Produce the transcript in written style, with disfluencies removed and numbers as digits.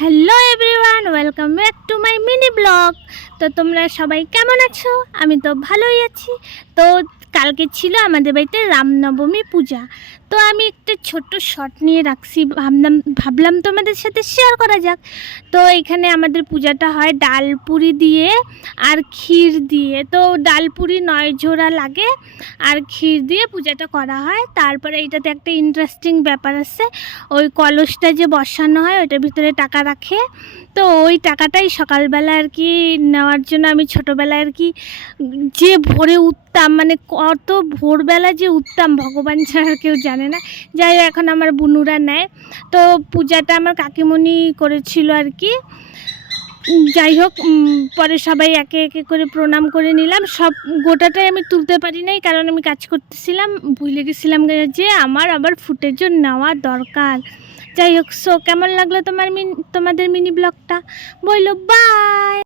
Hello everyone, welcome back to my mini blog. তো তোমরা সবাই কেমন আছো? আমি তো ভালোই আছি। তো কালকে ছিল আমাদের বাড়িতে রামনবমী পূজা। তো আমি একটা ছোট্ট শর্ট নিয়ে রাখছি, ভাবলাম তোমাদের সাথে শেয়ার করা যাক। তো এখানে আমাদের পূজাটা হয় ডাল পুরি দিয়ে আর ক্ষীর দিয়ে। তো ডাল পুরি 9 জোড়া লাগে আর ক্ষীর দিয়ে পূজাটা করা হয়। তারপরে এইটাতে একটা ইন্টারেস্টিং ব্যাপার আছে, ওই কলসটা যে বসানো হয় ওইটার ভিতরে টাকা রাখে। তো ওই টাকাটাই সকালবেলা আর কি নেওয়ার জন্য আমি ছোটোবেলায় আর কি যে ভোরে উঠতাম, মানে কত ভোরবেলা যে উঠতাম ভগবান ছাড়া কেউ জানে না। যাই হোক, এখন আমার বুনুরা নেয়। তো পূজাটা আমার কাকিমণি করেছিল আর কি। যাই হোক, পরে সবাই একে একে করে প্রণাম করে নিলাম। সব গোটাটাই আমি তুলতে পারি নাই, কারণ আমি কাজ করতেছিলাম, ভুলে গেছিলাম যে আমার আবার ফুটেজও নেওয়া দরকার। যাই হোক, সো কেমন লাগলো তোমাদের মিনি ব্লগটা? বললো বাই।